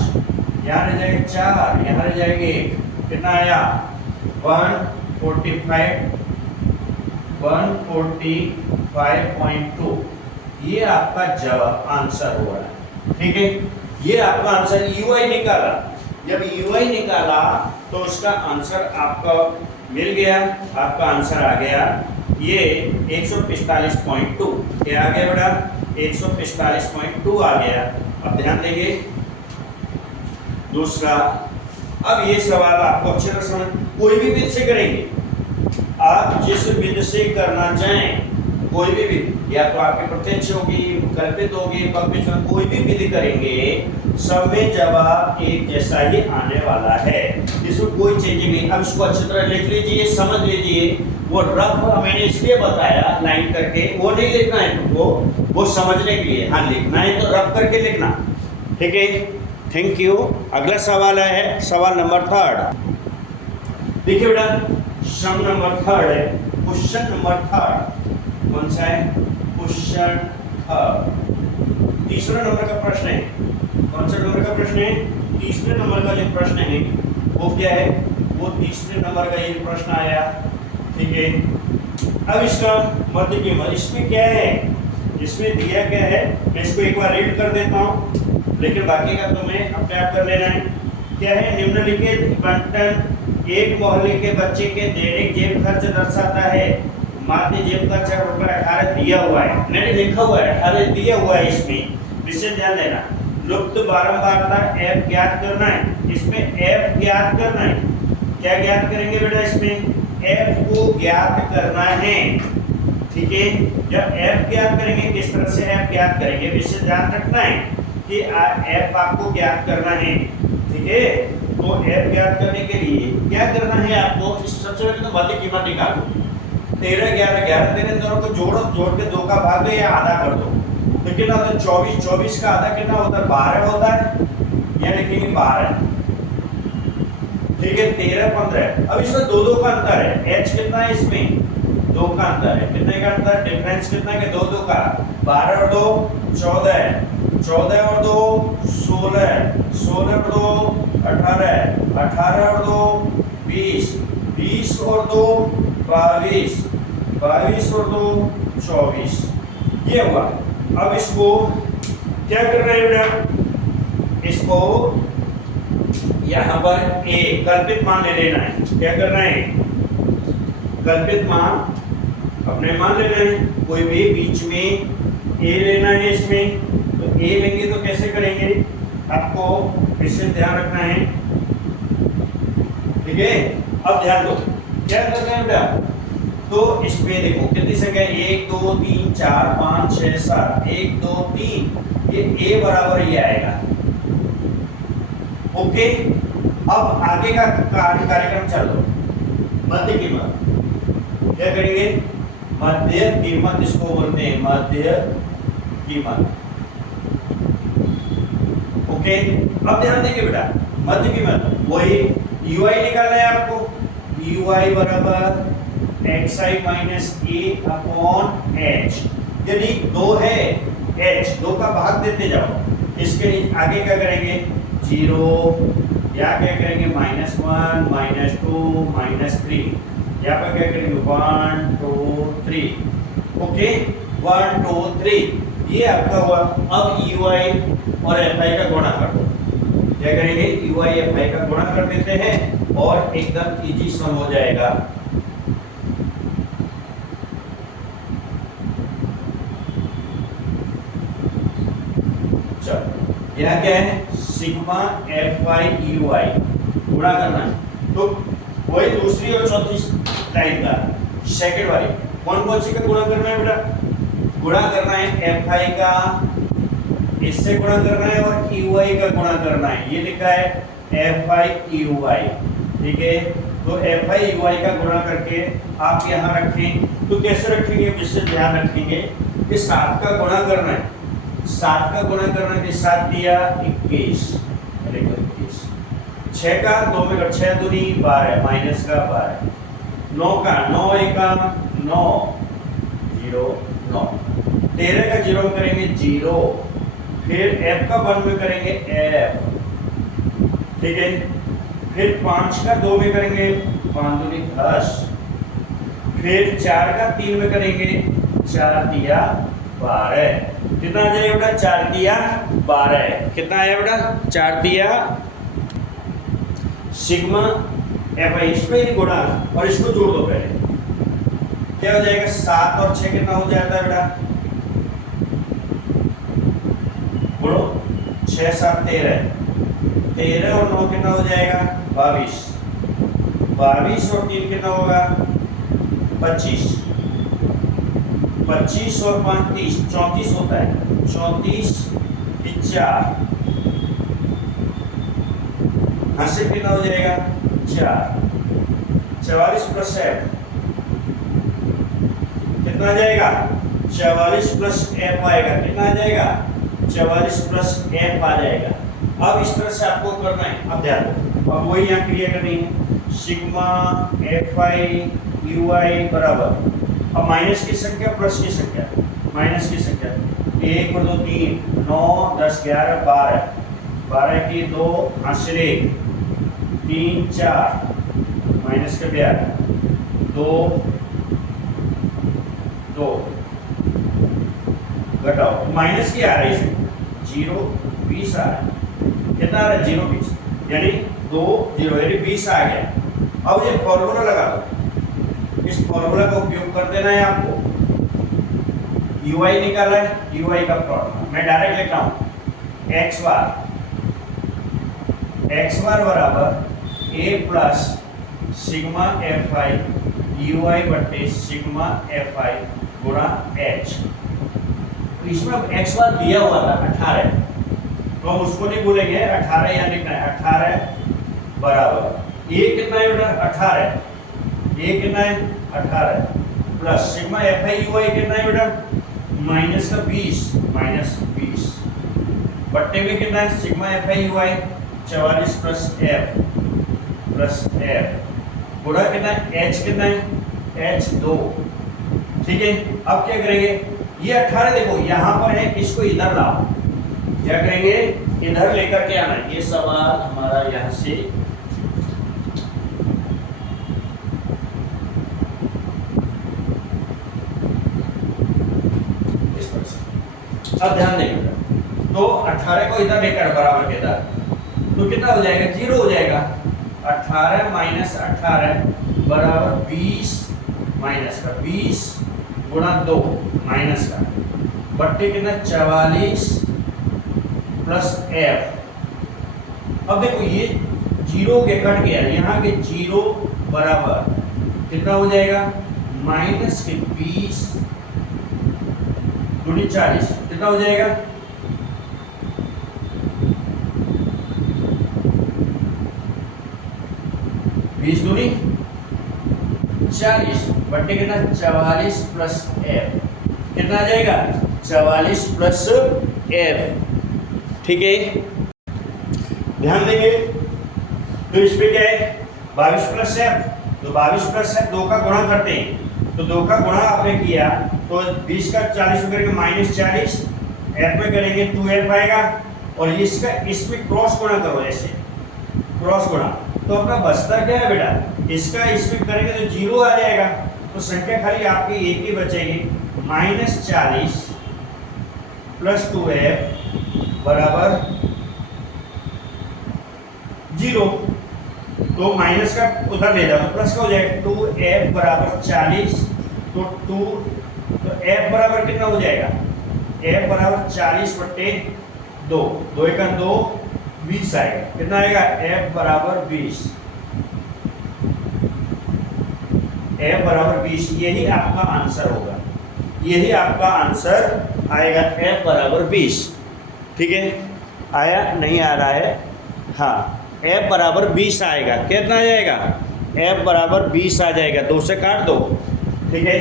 यहाँ रह जाएंगे 4, यहाँ रह जाएंगे 1, कितना आया 145.2, ये आपका जवाब आंसर हो रहा है, ठीक है ये आपका आंसर यूआई निकाला। जब यूआई निकाला तो उसका आंसर आपका मिल गया, आपका आंसर आ गया ये 145.2, क्या आ गया बेटा 145.2 आ गया। अब ध्यान देंगे दूसरा, अब ये सवाल आपको अच्छे से समझ, कोई भी विधि से करेंगे, आप जिस विधि से करना चाहें कोई भी विधि, या तो आपकी प्रत्यक्ष होगी कल्पित होगी पक्षपात, कोई भी विधि करेंगे सब में जवाब एक जैसा ही आने वाला है, इसमें कोई चेंजिंग नहीं। अब इसको अच्छी तरह लिख लीजिए, समझ लीजिए, वो रफ मैंने इसलिए बताया लाइन करके, वो नहीं लिखना है तुमको, वो समझने के लिए, हाँ लिखना है तो रफ करके लिखना, ठीक है थैंक यू। अगला सवाल है सवाल नंबर 3, देखिए बेटा सम नंबर 3 है, क्वेश्चन नंबर 3 कौन सा है, क्वेश्चन 3 तीसरा नंबर का प्रश्न है, कौन सा नंबर का प्रश्न है, तीसरे नंबर का जो प्रश्न है वो क्या है, वो तीसरे नंबर का ये प्रश्न आया, ठीक है। अब इसका मध्य कीमत इसमें क्या है, इसमें दिया क्या है, मैं इसको एक बार रीड कर देता हूँ, लेकिन बाकी का तुम्हें अपने आप कर लेना है। क्या है, निम्नलिखित बंटन एक मोहल्ले के बच्चे के दैनिक जेब खर्च दर्शाता है। माध्य जेब खर्च ₹18 दिया हुआ है, मैंने लिखा हुआ है 18 दिया हुआ है, इसमें विशेष ध्यान देना। लुप्त बारंबारता f ज्ञात करना है, इसमें f ज्ञात करना है, क्या ज्ञात करेंगे बेटा, इसमें f को ज्ञात करना है, ठीक है। जब f ज्ञात करेंगे, किस तरह से f ज्ञात करेंगे, विशेष ध्यान रखना है कि f आपको ज्ञात करना है, ठीक है। तो f ज्ञात करने के लिए क्या करना है आपको, सबसे पहले तो मध्य कीमत निकालो, 13 11 11 13 दोनों को जोड़ो, जोड़ के 2 का भाग दो या आधा कर दो, तो कितना होता है 24, 24 का आधा कितना होता है 12 होता है, ये लिखेंगे 12, ठीक है 13, 15। अब इसमें दो का अंतर है, h कितना है इसमें 2 का अंतर है, कितने का अंतर, डिफरेंस कितना है 2 का, 12 और 2 14, 14 और 2 16, 16 और 2 18, 18 और 2 20, 20 और 2 22, 22 और 2 24, ये हुआ। अब इसको क्या कर रहे हैं बेटा, इसको यहाँ पर ए कल्पित मान ले लेना है, क्या कर रहे हैं कल्पित मान अपने मान ले रहे हैं, कोई भी बीच में ए लेना है इसमें, तो ए लेंगे तो कैसे करेंगे आपको इससे ध्यान रखना है, ठीक है। अब ध्यान दो क्या कर रहे हैं बेटा, तो इसमें देखो कितनी संख्या है 1 2 3 4 5 6 7, 1 2 3, ये a बराबर ये आएगा, ओके। अब आगे का कार्यक्रम चलो, मध्य कीमत क्या करेंगे, मध्य कीमत इसको बोलते हैं, मध्य कीमत, ओके। अब ध्यान देंगे बेटा, मध्य कीमत वही ui निकालना है आपको, ui बराबर xi minus a upon h, यदि 2 है h 2 का भाग देते जाओ, इसके आगे क्या करेंगे 0, या क्या करेंगे -1 -2 -3, यहाँ पर क्या करेंगे 1 2 3, ओके 1 2 3, ये आपका हुआ। अब ui और fi का गुणा कर दो, क्या करेंगे ui fi का गुणा कर देते हैं और एकदम इजी सम हो जाएगा। चलो यह क्या है सिग्मा fi ui गुणा करना है, तो वही दूसरी और चौथी लाइन का सेकंड वाली कौन सी का गुणा करना है बेटा, गुणा करना है fi का इससे गुणा करना है और ui का गुणा करना है, ये लिखा है fi ui, ठीक है। तो fi ui का गुणा करके आप यहाँ रखें, तो कैसे रखेंगे विशेष ध्यान रखेंगे कि 7 का गुणा करना है, 7 का गुणा करना है, 7 दिया 21, 6 का 2 में 6 दूनी 12 माइनस का 12, 9 का 9 एका 9 0 9, 13 का 0 करेंगे 0, फिर f का 1 में करेंगे f, ठीक है। फिर 5 का 2 में करेंगे 5 दूनी 10, फिर 4 का 3 में करेंगे 4 दिया 12, कितना आ जाएगा बेटा 4 दिया 12, कितना आया बेटा 4 दिया सिग्मा fi, इसमें ही गुणा और इसको जोड़ दो पहले, क्या हो जाएगा 7 और 6 कितना हो जाता है बेटा, बोलो 6 7 13, 13 और 9 कितना हो जाएगा 22, 22 और 3 कितना होगा 25, 25 और 5 30, 34 होता है, 34 की 4, हासिल कितना हो जाएगा 4, 44 प्लस f कितना आ जाएगा 44 प्लस f आएगा, कितना आ जाएगा 44 प्लस f आ जाएगा। अब इस तरह से आपको करना है, अब ध्यान दो, अब वही यहाँ क्रिया करनी है, सिग्मा fi ui बराबर, अब माइनस की संख्या प्लस की संख्या, माइनस की संख्या 1 और 2 3 9 10 11 12, 12 की 2 हासिल 3 4 माइनस के 2 2 घटाओ, माइनस की आ रही है 0 20 आ रहा है, कितना आ रहा है 0 20, यानी 2 0 यानी 20 आ गया। अब ये फॉर्मूला लगा दो, इस फॉर्मूला का उपयोग कर देना है आपको, ui निकाला है, ui का फॉर्मूला मैं डायरेक्ट लिख रहा हूँ, x बार बराबर a plus sigma fi ui बट्टे सिग्मा fi गुणा h, इसमें x बार दिया हुआ था 18, तो हम उसको नहीं भूलेंगे, 18 यहाँ लिखना है, 18 बराबर ये कितना है बेटा 18, ये कितना है 18 प्लस सिग्मा fi ui कितना है बेटा माइनस का 20 माइनस 20 बट्टे में कितना है sigma f i u I 44 plus F गुणा कितना है एच कितना है एच 2। ठीक है, अब क्या करेंगे ये 18 देखो यहाँ पर है, इसको इधर लाओ, क्या करेंगे इधर लेकर के आना। ये सवाल हमारा यहाँ से इस पर से, अब ध्यान देंगे तो 18 को इधर लेकर बराबर के इधर तो कितना हो जाएगा 0 हो जाएगा। 18 माइनस 18 बराबर 20 माइनस का 20 गुणा 2 माइनस का बट्टे कितना 44 प्लस एफ। अब देखो ये 0 के कट गया, यहाँ के 0 बराबर कितना हो जाएगा माइनस के 20 गुणी 40 कितना हो जाएगा 20 दूनी 40 बट्टे कितना 44 प्लस एफ कितना आ जाएगा 44 प्लस एफ। ठीक है, ध्यान देंगे तो इस पे क्या है 22 प्लस एफ, तो 22 प्लस एफ 2 का गुणा करते हैं, तो 2 का गुणा आपने किया तो 20 का 40 में करेंगे माइनस 40 एफ में करेंगे 2f आएगा और इसका इसमें क्रॉस गुणा करो, ऐसे क्रॉस गुणा तो अपना बचता क्या है बेटा इसका इसमें करेंगे तो 0 आ जाएगा, तो संख्या खाली आपकी एक ही बचेगी माइनस 40 प्लस 2f बराबर 0। तो माइनस का उधर ले जाओ तो प्लस का हो जाएगा 2f बराबर 40 तो f बराबर कितना हो जाएगा f बराबर 40 बट्टे 2 2 एक 2 20 आएगा, कितना आएगा f बराबर 20 f बराबर 20 यही आपका आंसर होगा, यही आपका आंसर आएगा f बराबर 20। ठीक है, आया नहीं आ रहा है, हाँ f बराबर 20 आएगा, कितना आ जाएगा f बराबर 20 आ जाएगा, 2 से काट दो। ठीक है,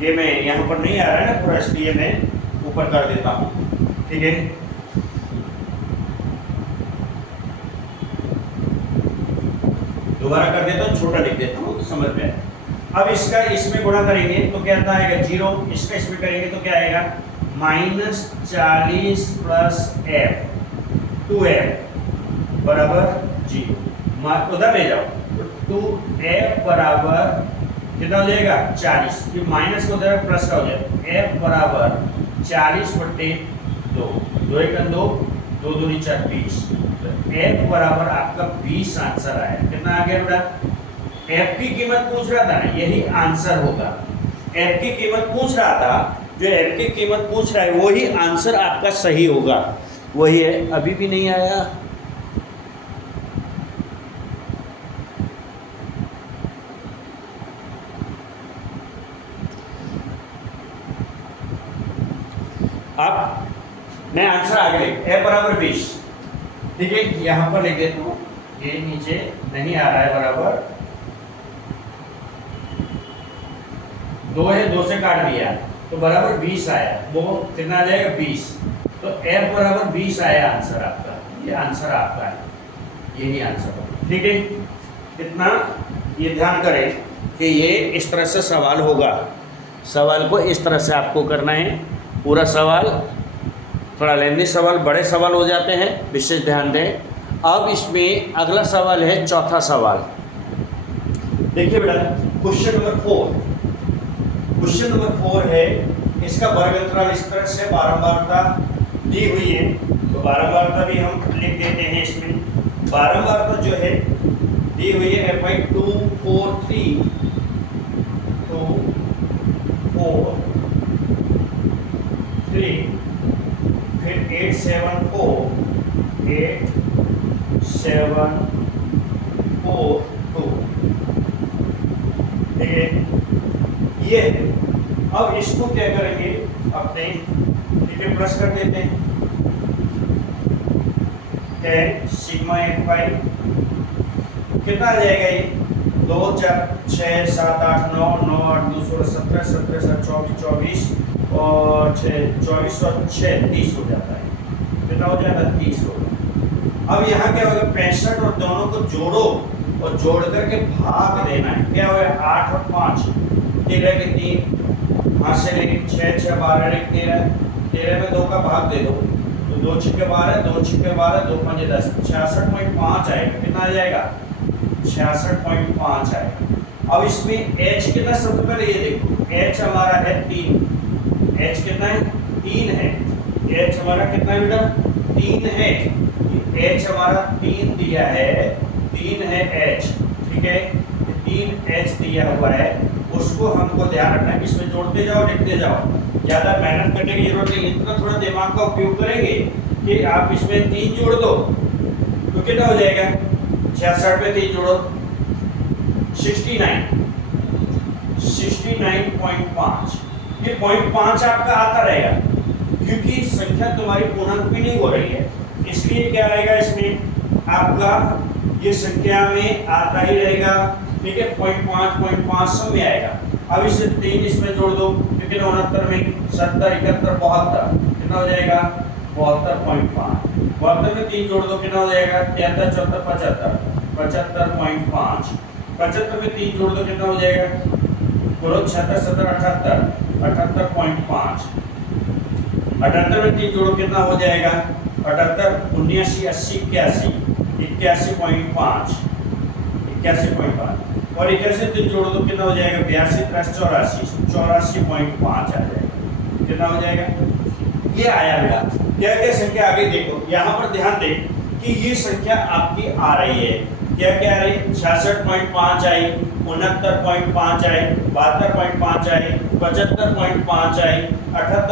ये मैं यहाँ पर नहीं आ रहा है ना पूरा, इसलिए मैं ऊपर कर देता हूँ। ठीक है, दोबारा कर देता हूँ, छोटा लिख देता हूँ तो समझ में। अब इसका इसमें गुणा करेंगे तो क्या आएगा 0, इसका इसमें करेंगे तो क्या आएगा माइनस 40 प्लस एफ 2f बराबर 0 उधर ले जाओ तो 2f बराबर कितना हो जाएगा 40, ये माइनस को उधर प्लस का हो जाएगा f बराबर 40 बट्टे 2 2 एक 2 2 दूनी 4 20, तो f बराबर आपका 20 आंसर आया। कितना आ गया बेटा f की कीमत पूछ रहा था ना, यही आंसर होगा। f की कीमत पूछ रहा था, जो f की कीमत पूछ रहा है वही आंसर आपका सही होगा, वही है। अभी भी नहीं आया, अब मैं आंसर आगे लिख f बराबर 20। ठीक है, यहाँ पर लिख देता हूँ, ये नीचे नहीं आ रहा है बराबर 2 है, 2 से काट दिया तो बराबर 20 आया, वो कितना आ जाएगा 20, तो f बराबर 20 आया आंसर आपका, ये आंसर आपका है, यही आंसर होगा। ठीक है, इतना ये ध्यान करें कि ये इस तरह से सवाल होगा, सवाल को इस तरह से आपको करना है। पूरा सवाल थोड़ा लेंदी सवाल, बड़े सवाल हो जाते हैं, विशेष ध्यान दें। अब इसमें अगला सवाल है चौथा सवाल। देखिए बेटा क्वेश्चन नंबर 4, क्वेश्चन नंबर 4 है, इसका वर्ग अंतराल इस तरह से बारंबारता दी हुई है, तो बारंबारता भी हम लिख देते हैं इसमें। बारंबारता जो है दी हुई है f 2 4 3 2 4 3 फिर 8 7 4 8 7 4 2। ठीक है, ये अब इसको क्या करेंगे अपने ठीक है प्लस कर देते हैं, सिग्मा f5 कितना आ जाएगा ये 2 4 6 7 8 9 9 8 2 16 17 17 7 24 24 और 24 और 6 30 हो जाता है। कितना हो जाएगा? 30 होगा। अब यहाँ क्या होगा? 65 और दोनों को जोड़ो और जोड़ करके भाग देना है। क्या होगा? 8 और 5 13 के 3 5 से लेके 6 6 12 एक 13 13 में 2 का भाग दे दो तो 2 6 12 2 6 12 2 5 10 66.5 आएगा। कितना आ जाएगा? 66.5 आएगा। अब इसमें h कितना? सबसे पहले ये देखो h हमारा है 3। h कितना है? 3 है। h हमारा कितना है बेटा? 3 है। h हमारा 3 दिया है, 3 है h, ठीक है। 3 h दिया हुआ है, उसको हमको ध्यान रखना है कि इसमें जोड़ते जाओ लिखते जाओ, ज्यादा मेहनत करने की जरूरत नहीं। इतना थोड़ा दिमाग का उपयोग करेंगे कि आप इसमें 3 जोड़ दो तो कितना हो जाएगा? 66 में 3 जोड़ो 69.5। ये 0.5 आपका आता रहेगा क्योंकि संख्या तुम्हारी पूर्णांक में नहीं हो रही है, इसलिए क्या आएगा इसमें आपका? ये संख्या में आता ही रहेगा, ठीक है। 0.5 सब में आएगा। अब इसे 3 इसमें जोड़ दो तो कितना? 69 में 70 71 72 कितना हो जाएगा? 72.5। 72 में 3 जोड़ दो कितना हो जाएगा? 73 74 75 75.5। 75 में 3 जोड़ दो कितना हो जाएगा? बोलो 76 77 78 78.5। 78 में 3 जोड़ो कितना हो जाएगा? 78 79 80 81 81.5 81.5 और 81 से 3 जोड़ो तो कितना हो जाएगा? 82 + 84 84.5 आ जाएगा। कितना हो जाएगा? ये आया बेटा। क्या क्या संख्या आगे देखो, यहाँ पर ध्यान दे कि ये संख्या आपकी आ रही है। क्या क्या आ रही है? 66.5 आई, 69.5 आई, 72.5 आई, 75.5 आई, 78.5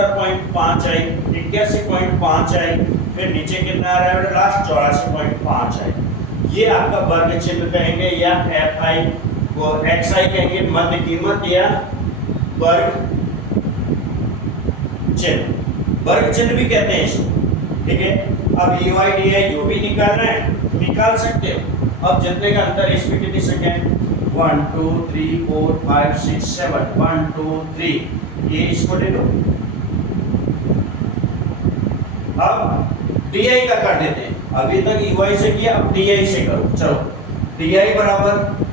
आई, 81.5 आई, फिर नीचे कितना आ रहा है? लास्ट 84.5 आई। ये आपका वर्ग चिन्ह कहेंगे या एफ आई वो एक्स आई कहेंगे, मध्य कीमत या वर्ग चिन्ह। वर्ग चिन्ह भी कहते हैं इसको, ठीक है। अब यू आई डी आई जो भी निकालना है निकाल सकते हो। अब जितने का अंतर है इसमें कितनी संख्या है? 1 2 3 4 5 6 7 1 2 3 ये इसको ले लो। अब डी आई का कर देते हैं। अभी तक यू आई से किया, अब डी आई से करो। चलो डी आई बराबर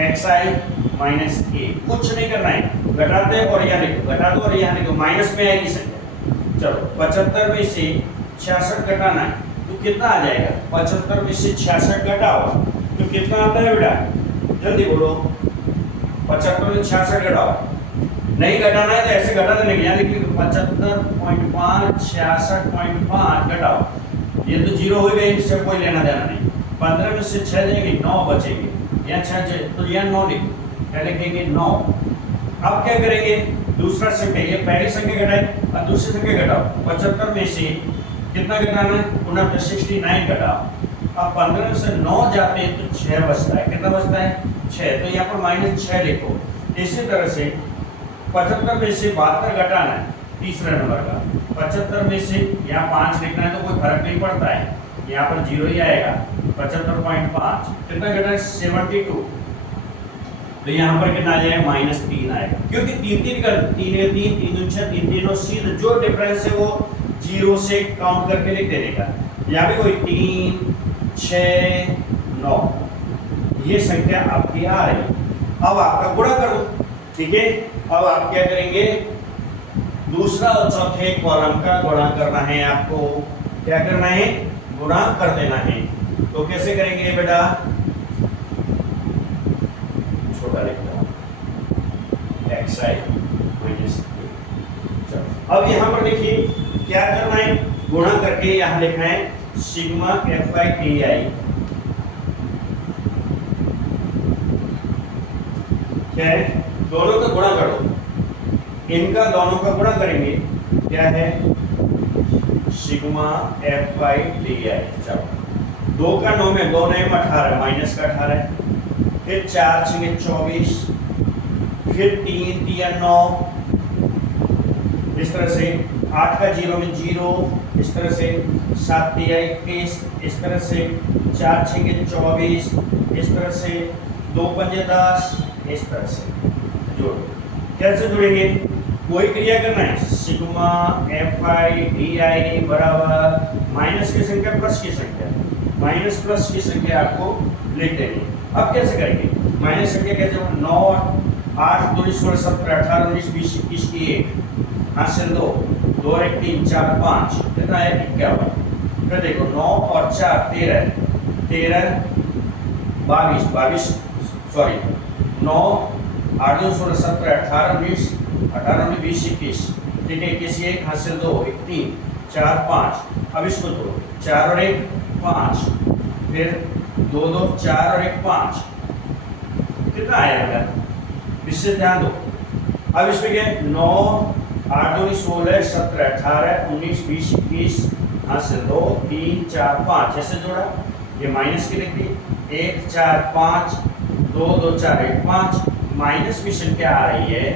एक्स आई माइनस ए, कुछ नहीं करना है, घटाते हैं और यहाँ लिखो, घटा दो और यहाँ लिखो, माइनस में आएगी संख्या। चलो 75 में से 66 घटाना है तो कितना आ जाएगा? 75 में से 66 घटाओ तो कितना आता है बेटा? जल्दी बोलो। 75 में 66 घटाओ। नहीं घटाना है तो ऐसे घटा देने के, यहाँ लिख लो 75.5 66.5 घटाओ। ये तो जीरो हो गए, इससे कोई लेना देना नहीं। 15 में से 6 देंगे 9 बचेंगे, यहाँ 6 तो यहाँ 9 लिखो, क्या लिखेंगे? 9। अब क्या करेंगे? दूसरा संख्या, ये पहली संख्या घटाई और दूसरी संख्या घटाओ। 75 में से कितना घटाना है? 69 घटाओ। अब 15 से 9 जाते हैं तो 6 बचता है। कितना बचता है? 6। तो यहाँ पर -6 लिखो। इसी तरह से 75 में से 72 घटाना है, तीसरा नंबर का। 75 में से यहाँ 5 लिखना है तो कोई फर्क नहीं पड़ता है, यहाँ पर 0 ही आएगा। 75.5 कितना घटा है? 72। तो यहाँ पर कितना आ जाएगा? -3 आएगा, क्योंकि 3 3 का 3 है 3 3 2 6 3 3 और सीधा जो डिफरेंस है वो 0 से काउंट करके लिख देने का। यहाँ भी कोई 3 6 9 ये संख्या आपकी आ रही है। अब आपका गुणा करो, ठीक है। अब आप क्या करेंगे? दूसरा और चौथे कॉलम का गुणा करना है आपको। क्या करना है? गुणा कर देना है। तो कैसे करेंगे बेटा? छोटा लिखता हूं एक्स आई माइनस ए। चलो अब यहां पर देखिए क्या करना है? गुणा करके यहां लिखना है sigma f I T I. क्या है? दोनों का गुणा करो, इनका दोनों का गुणा करेंगे। क्या है? सिग्मा एफ आई डी आई। चलो 2 का 9 में 2 9 में 18 माइनस का 18, फिर 4 6 24, फिर 3 3 9, इस तरह से 8 का 0 में 0, इस तरह से 7 3 21, इस तरह से 4 6 24, इस तरह से 2 5 10, इस तरह से जोड़ो। कैसे जुड़ेंगे? कोई क्रिया करना है, सिग्मा एफ आई डी आई बराबर माइनस की संख्या प्लस की संख्या, माइनस प्लस की संख्या आपको लिख देनी है। अब कैसे करेंगे, माइनस संख्या कैसे, 9 8 2 16 17 18 19 20 21 की 1 हासिल 2 2 1 3 4 5 कितना है 51। फिर देखो 9 और 4 13 13 22 22 सॉरी 9 8 2 16 17 18 19 18 19 20 21 ठीक है, किसी एक हासिल 2 1 3 4 5। अब इसको दो 4 और 1 5, फिर 2 2 4 और 1 5 कितना आया बेटा, इससे ध्यान दो। अब इसमें क्या 9 8 2 16 17 18 19 20 21 हासिल 2 3 4 5 ऐसे जोड़ा, ये माइनस की लिख दी 1 4 5 2 2 4 1 5, माइनस की संख्या आ रही है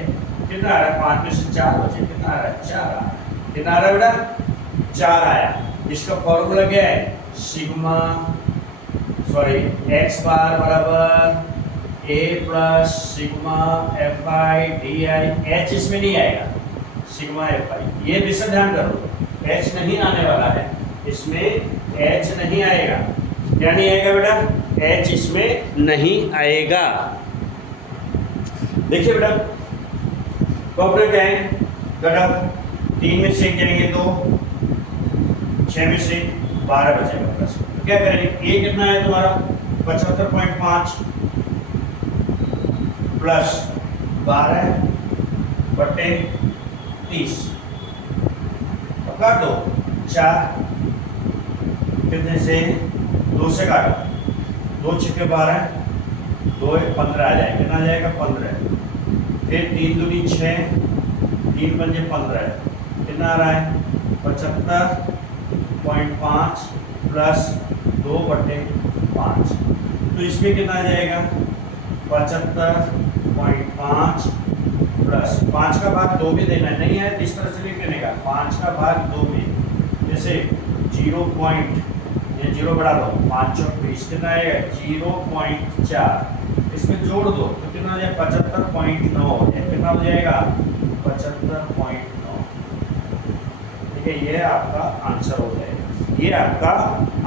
कितना आ रहा है, 5 में से 4 बचे कितना आ रहा है 4 आ रहा है, कितना आ रहा है बेटा 4 आया। इसका फॉर्मूला क्या है, सिग्मा सॉरी एक्स बार बराबर a plus sigma f i d i, h इसमें नहीं आएगा, सिग्मा एफ आई, ये विषय ध्यान करो एच नहीं आने वाला है, इसमें एच नहीं आएगा। क्या नहीं आएगा बेटा, एच इसमें नहीं आएगा। देखिए बेटा कॉपरेट क्या है घटक, 3 में से जाएंगे 2, 6 में से 12 बचेगा प्लस, क्या करेंगे, ए कितना है तुम्हारा 75.5 प्लस 12/30, अब काट दो 4 कितने से 2 से काटो, 2 6 12 2 1 15 आ जाएगा, कितना आ जाएगा 15, फिर 3 दूनी 6 3 पंजे 15 कितना आ रहा है 75.5 प्लस 2/5, तो इसमें कितना आ जाएगा 75.5 प्लस 5 का भाग 2 में देना नहीं है, इस तरह से लिख देने का 5 का भाग 2 में, जैसे 0 बढ़ा दो 5 चौक 20 कितना आएगा 0.4, इसमें जोड़ दो तो कितना हो जाएगा 75.9 हो जाएगा, कितना हो जाएगा 75.9, ठीक है, ये आपका आंसर हो जाएगा, ये आपका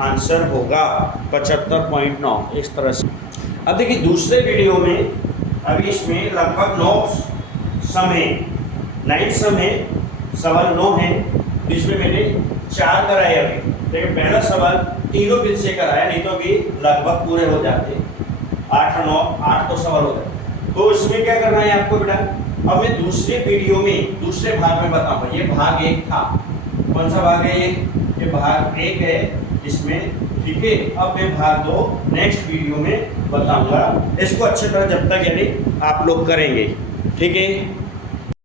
आंसर होगा 75.9 इस तरह से। अब देखिए दूसरे वीडियो में अभी इसमें लगभग 9 सम है, 9 सम है, सवाल 9 है, इसमें मैंने 4 कराए अभी, लेकिन पहला सवाल तीनों बिंद से कराया, नहीं तो भी लगभग पूरे हो जाते, 8 और 9 8 तो सवाल हो जाते। तो इसमें क्या करना है आपको बेटा, अब मैं दूसरे वीडियो में दूसरे भाग में बताऊंगा, ये भाग 1 था, कौन सा भाग है ये भाग 1 है इसमें, ठीक है। अब मैं भाग 2 नेक्स्ट वीडियो में बताऊंगा, इसको अच्छी तरह जब तक यानी आप लोग करेंगे, ठीक है।